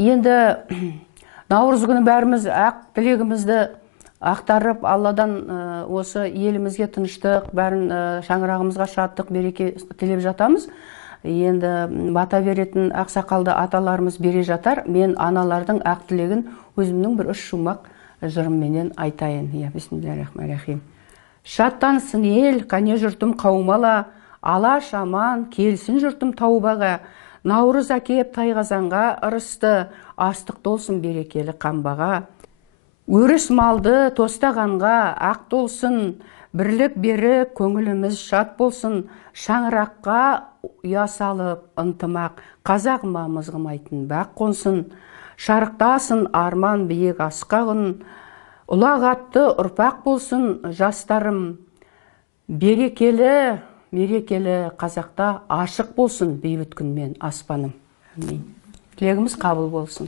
Енді Наурыз күні бәріміз ақ тілегімізді ақтарып, Алладан осы елімізге тыныштық, бәрін шаңырағымызға шаттық, береке тілеп жатамыз. Енді бата беретін ақсақалды аталарымыз бере жатар. Мен аналардың ақ тілегін өзімнің бір 3 шумақ жырымменен айтайын. Бисмиллахиррахманиррахим. Шаттансын ел, қане жұртым қаумала, алаш аман, келсін жұртым таубаға, Наурыз әкеп тайғазанға ырысты, астық толсын берекелі қамбаға. Өріс малды тостағанға ақ толсын, бірлік берік көңіліміз шат болсын, шаңыраққа ұя салып ынтымақ, қазағыма мызғымайтын бақ қонсын, шарықтасын арман биік асқағын, ұлағатты ұрпақ болсын жастарым, берекелі қазақта ашық болсын бейбіт күн мен аспаным. Тілегіміз қабыл болсын.